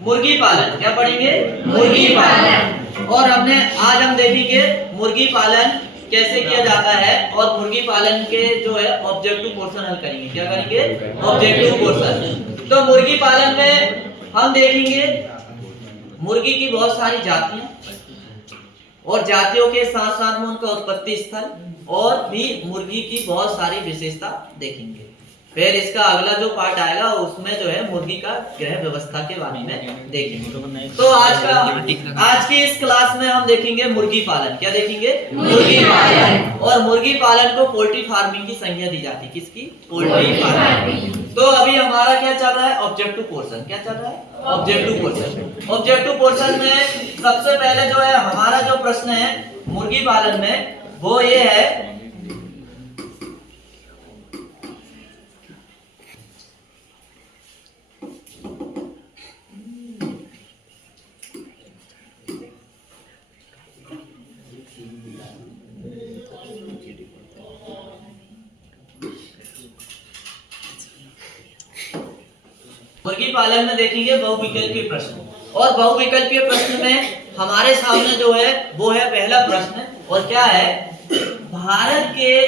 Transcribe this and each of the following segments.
मुर्गी पालन। क्या पढ़ेंगे? मुर्गी पालन। और आज हम देखेंगे मुर्गी पालन कैसे किया जाता है और मुर्गी पालन के जो है ऑब्जेक्टिव पोर्शन हल करेंगे। क्या करेंगे? Objective portion. तो मुर्गी पालन में हम देखेंगे मुर्गी की बहुत सारी जातियां और जातियों के साथ साथ में उनका उत्पत्ति स्थल और भी मुर्गी की बहुत सारी विशेषता देखेंगे। फिर इसका अगला जो पार्ट आएगा उसमें जो है मुर्गी का गृह व्यवस्था के बारे में देखेंगे। तो आज की इस क्लास में हम देखेंगे मुर्गी पालन। क्या देखेंगे? मुर्गी पालन। और मुर्गी पालन को पोल्ट्री फार्मिंग की संज्ञा दी जाती है। किसकी? Poultry farming. तो अभी हमारा क्या चल रहा है? Objective portion. क्या चल रहा है? Objective portion. ऑब्जेक्टिव पोर्शन में सबसे पहले जो है हमारा जो प्रश्न है मुर्गी पालन में वो ये है, मुर्गी पालन में देखेंगे बहुविकल्पीय प्रश्न। और बहुविकल्पीय प्रश्न में हमारे सामने जो है वो है पहला प्रश्न। और क्या है? भारत के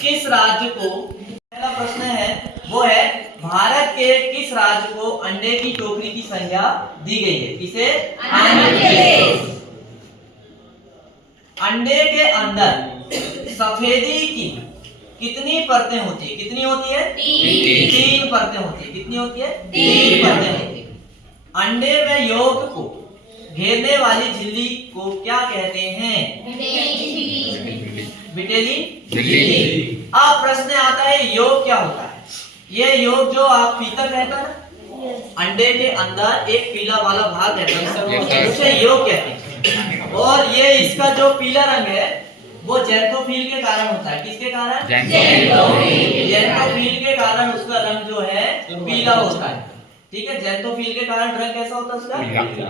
किस राज्य को, पहला प्रश्न है वो है भारत के किस राज्य को अंडे की टोकरी की संज्ञा दी गई है? किसे? आंध्र प्रदेश। अंडे के अंदर सफेदी की कितनी परतें होती है? कितनी होती है? तीन परतें होती है। कितनी होती है? तीन परतें होती है। अंडे में यौग को घेरने वाली झिल्ली को क्या कहते हैं? बिटेली झिल्ली। अब प्रश्न आता है यौग क्या होता है? ये यौग जो आप पीतक रहता है ना, अंडे के अंदर एक पीला वाला भाग रहता है उसे यौग कहते हैं। और ये इसका जो पीला रंग है वो ज़ैंथोफिल के कारण होता है। किसके कारण? ज़ैंथोफिल के कारण उसका रंग जो है पीला होता है। ठीक है, ज़ैंथोफिल के कारण रंग कैसा होता है उसका?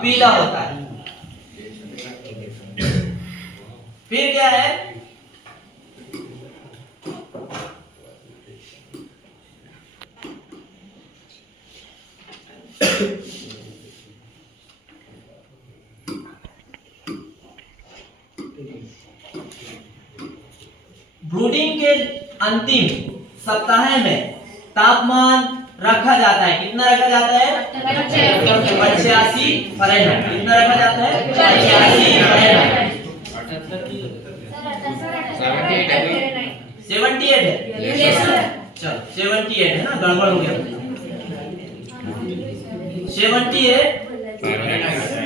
पीला होता है। फिर क्या है? ब्रूडिंग के अंतिम सप्ताह में तापमान रखा जाता है। कितना रखा जाता है? 85 फ़ारेनहाइट। कितना रखा जाता है? 85 फ़ारेनहाइट। 78 है। चल 78 है ना, गड़बड़ हो गया। 78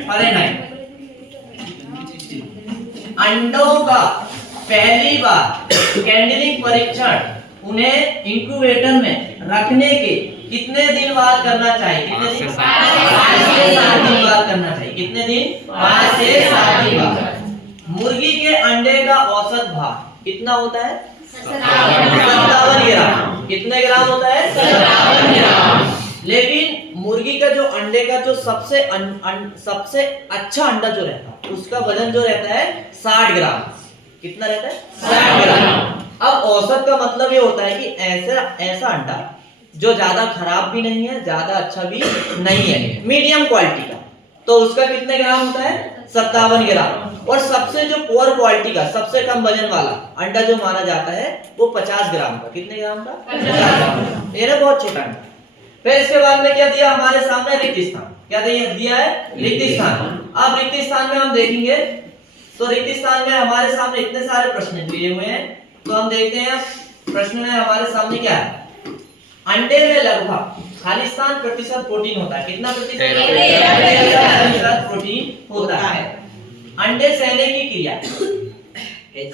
फ़ारेनहाइट। अंडों का पहली बार कैंडलिंग परीक्षण उन्हें इंक्यूबेटर में रखने के कितने दिन बाद करना चाहिए? कितने दिन? 5 से 7 दिन बाद करना चाहिए। कितने दिन? 5 से 7 दिन बाद। मुर्गी के अंडे का औसत भार कितना होता है? 57 ग्राम। कितने ग्राम होता है? 57 ग्राम। लेकिन मुर्गी का जो अंडे का जो सबसे अच्छा अंडा जो रहता है उसका वजन जो रहता है 60 ग्राम। कितना रहता है? 60 ग्राम। अब औसत का मतलब ये होता है कि ऐसा अंडा जो ज्यादा खराब भी नहीं है ज्यादा अच्छा भी नहीं है, मीडियम क्वालिटी का, तो उसका कितने ग्राम होता है? 57 ग्राम। और सबसे जो पुअर क्वालिटी का सबसे कम वजन वाला अंडा जो माना जाता है वो 50 ग्राम का। कितने ग्राम का? 50 ग्राम। ये ना बहुत छोटा अंडा। फिर इसके बाद में क्या दिया हमारे सामने? रिक्त स्थान। क्या दिया है? रिक्त स्थान। अब रिक्त स्थान में हम देखेंगे तो रिक्त स्थान में हमारे सामने इतने सारे प्रश्न दिए हुए हैं। तो हम देखते हैं प्रश्न में हमारे सामने क्या है। अंडे में लगभग खालिस्तान प्रतिशत प्रोटीन होता है। कितना प्रतिशत? 13% प्रोटीन होता है। अंडे सहने की क्रिया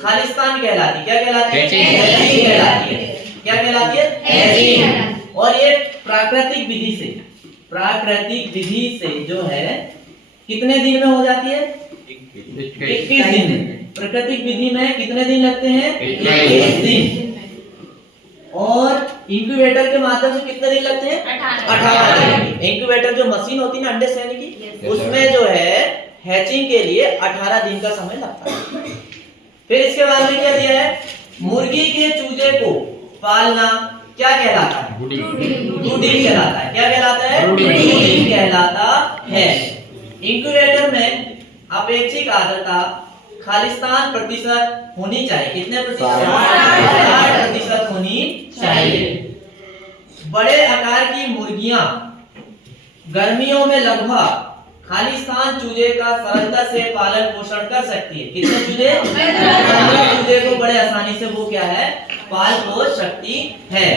खालिस्तान कहलाती है। क्या कहलाती है? हैचिंग कहलाती है। क्या कहलाती है? हैचिंग। और ये प्राकृतिक विधि से जो है कितने दिन में हो जाती है? 21 दिन। प्राकृतिक विधि में कितने दिन लगते हैं? 21 दिन। और इंक्यूबेटर के माध्यम से कितने दिन लगते हैं? 18 दिन। इंक्यूबेटर जो मशीन होती है ना अंडे सहने की उसमें जो है हैचिंग के लिए 18 दिन का समय लगता है। फिर इसके बाद में क्या दिया है? मुर्गी के चूजे को पालना क्या कहलाता है? ब्रूडिंग कहलाता है। क्या कहलाता है? ब्रूडिंग कहलाता है। इंक्यूबेटर में अपेक्षित आर्द्रता खालिस्तान प्रतिशत होनी चाहिए। कितने प्रतिशत? 60% होनी चाहिए। बड़े आकार की मुर्गियां गर्मियों में लगभग खालिस्तान चूजे का सरलता से पालन पोषण कर सकती है। कितने चूजे? चूजे को बड़े आसानी से वो क्या है? पाल पोष सकती है।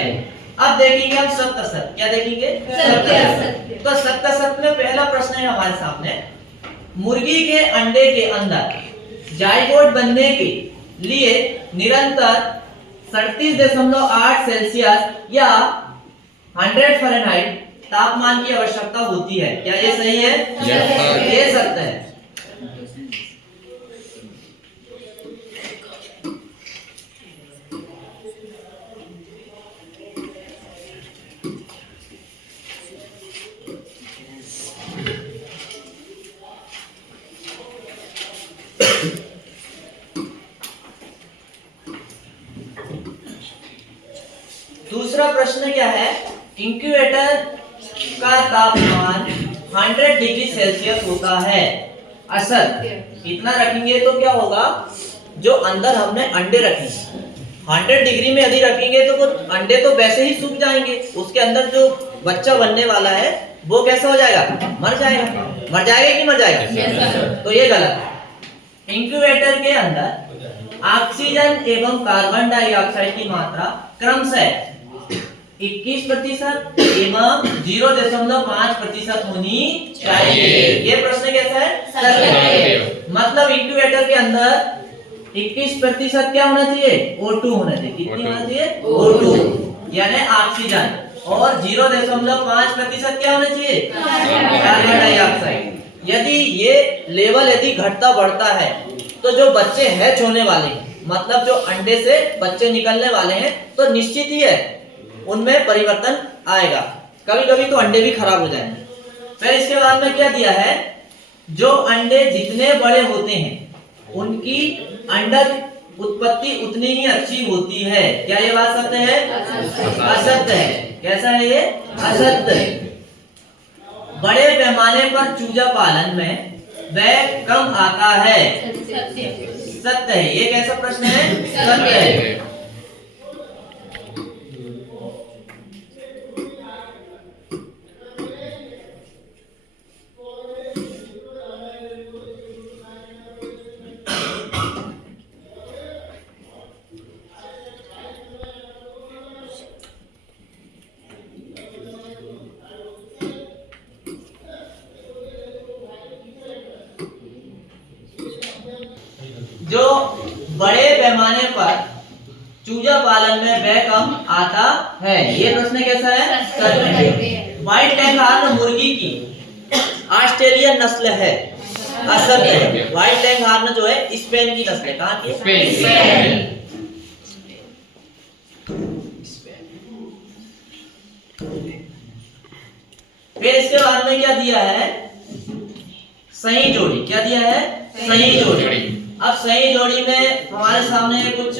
अब देखेंगे हम सत्य असत्य। क्या देखेंगे? सत्य असत्य। तो सत्य असत्य में पहला प्रश्न है हमारे सामने, मुर्गी के अंडे के अंदर जाइगोट बनने के लिए निरंतर 37.8 सेल्सियस या 100 फ़ारेनहाइट तापमान की आवश्यकता होती है। क्या ये सही है? ये सत्य है। दूसरा प्रश्न क्या है? इंक्यूबेटर का तापमान 100 डिग्री सेल्सियस होता है। असत्य। इतना रखेंगे तो क्या होगा? जो अंदर हमने अंडे रखे 100 डिग्री में यदि रखेंगे तो वो अंडे तो वैसे ही सूख जाएंगे। उसके अंदर जो बच्चा बनने वाला है वो कैसा हो जाएगा? मर जाएगा। मर जाएगा कि मर जाएगा? तो ये गलत है। इंक्यूबेटर के अंदर ऑक्सीजन एवं कार्बन डाइऑक्साइड की मात्रा क्रमशः 21% एवं 0.5% होनी चाहिए। ये प्रश्न कैसा है? सत्य है। मतलब इंक्यूबेटर के अंदर 21% क्या होना चाहिए? O2 होना चाहिए। कितनी होना चाहिए? O2 यानी ऑक्सीजन। और 0.5% क्या होना चाहिए? Carbon dioxide. यदि ये लेवल यदि घटता बढ़ता है तो जो बच्चे हैच होने वाले हैं, मतलब जो अंडे से बच्चे निकलने वाले हैं, तो निश्चित ही है उनमें परिवर्तन आएगा। कभी कभी तो अंडे भी खराब हो जाएंगे। फिर इसके बाद में क्या दिया है? जो अंडे जितने बड़े होते हैं उनकी अंडक उत्पत्ति उतनी ही अच्छी होती है। क्या ये बात सत्य है? असत्य है। कैसा है ये? असत्य है। बड़े पैमाने पर चूजा पालन में व्यय कम आता है। सत्य है। ये कैसा प्रश्न है? सत्य है। जो बड़े पैमाने पर चूजा पालन में व्यय कम आता है। ये प्रश्न कैसा है? सत्य है। व्हाइट लैंगहॉर्न मुर्गी की ऑस्ट्रेलियन नस्ल है। असत्य है। व्हाइट लैंगहॉर्न जो है स्पेन की नस्ल है। कहाँ की? स्पेन। फिर इसके बाद में क्या दिया है? सही जोड़ी। क्या दिया है? सही जोड़ी। अब सही जोड़ी में हमारे सामने कुछ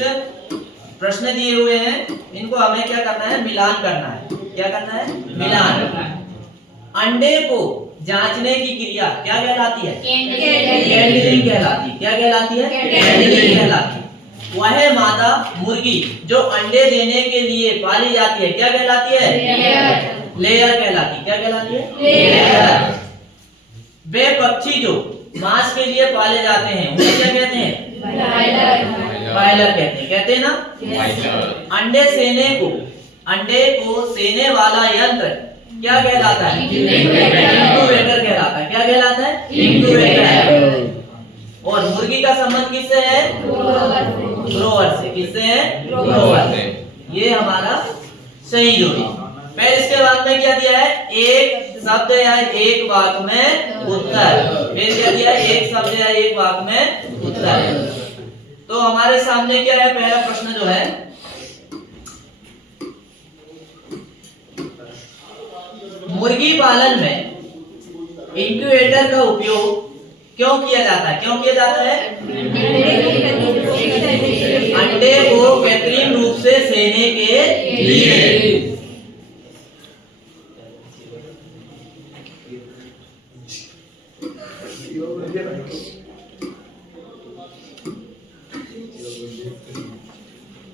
प्रश्न दिए हुए हैं। इनको हमें क्या करना है? मिलान करना है। क्या करना है? मिलान। अंडे को जांचने की क्रिया क्या कहलाती है? कैंडलिंग कहलाती है। क्या कहलाती है? कैंडलिंग कहलाती है। वह मादा मुर्गी जो अंडे देने के लिए पाली जाती है क्या कहलाती है? लेयर कहलाती है। क्या कहलाती है? लेयर। वे पक्षी जो मांस के लिए पाले जाते हैं उन्हें क्या कहते हैं? ब्रायलर कहते हैं। कहते हैं ना? अंडे को सेने वाला यंत्र क्या कहलाता है? इंक्यूबेटर कहलाता है। क्या कहलाता है? इंक्यूबेटर। और मुर्गी का संबंध किससे है? ग्रोवर से। किससे है? ग्रोवर से। ये हमारा सही जोड़ी। फिर इसके बाद में क्या दिया है? एक शब्द या एक वाक्य में उत्तर। फिर क्या दिया है? एक शब्द या एक वाक्य में उत्तर। तो हमारे सामने क्या है? पहला प्रश्न जो है, मुर्गी पालन में इंक्यूबेटर का उपयोग क्यों किया जाता है? क्यों किया जाता है? अंडे को कृत्रिम रूप से सेने के लिए।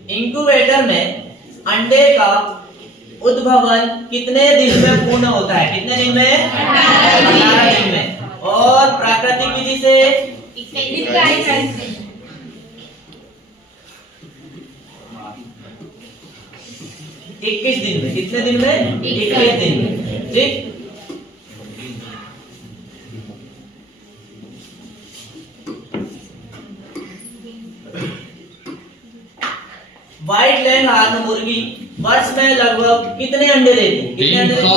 इंक्यूबेटर में अंडे का उद्भवन कितने दिन में पूर्ण होता है? कितने दिन में? 18 दिन में। और प्राकृतिक विधि से 21 दिन में। कितने दिन में? 21 दिन में। ठीक। व्हाइट लैंगहॉर्न मुर्गी वर्ष में लगभग कितने अंडे देती है? कितने अंडे देती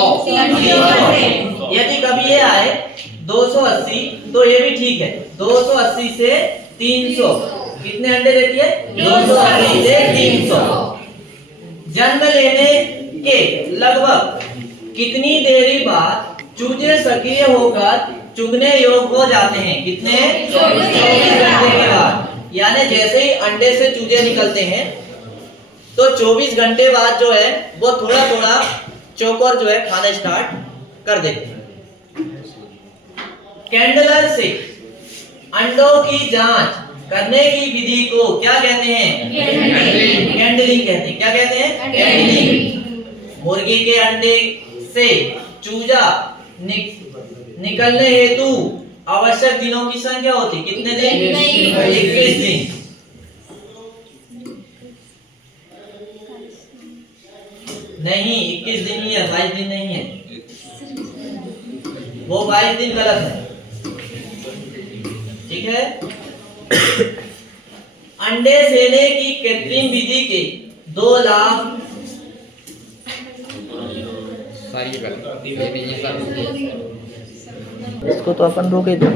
है? यदि कभी ये आए 280 तो ये भी ठीक है। 280 से 300 कितने अंडे देती है? 280 से 300। जन्म लेने के लगभग कितनी देरी बाद चूजे सक्रिय होकर चुगने योग्य हो जाते हैं? कितने? 24 घंटे के बाद। यानी जैसे ही अंडे से चूजे निकलते हैं तो 24 घंटे बाद जो है वो थोड़ा थोड़ा चोकर जो है खाना स्टार्ट कर देते हैं। कैंडलर से अंडों की जांच करने की विधि को क्या कहते हैं? कैंडलिंग कहते हैं। क्या कहते हैं? कैंडलिंग। मुर्गी के अंडे से चूजा निकलने हेतु आवश्यक दिनों की संख्या होती कितने दिन? 21 दिन। नहीं, 21 दिन ही है, 22 दिन नहीं है। वो 22 दिन गलत है। ठीक है। अंडे सेने की कृत्रिम विधि के 2 लाभ सारी गलत। इसको तो अपन रोके थे।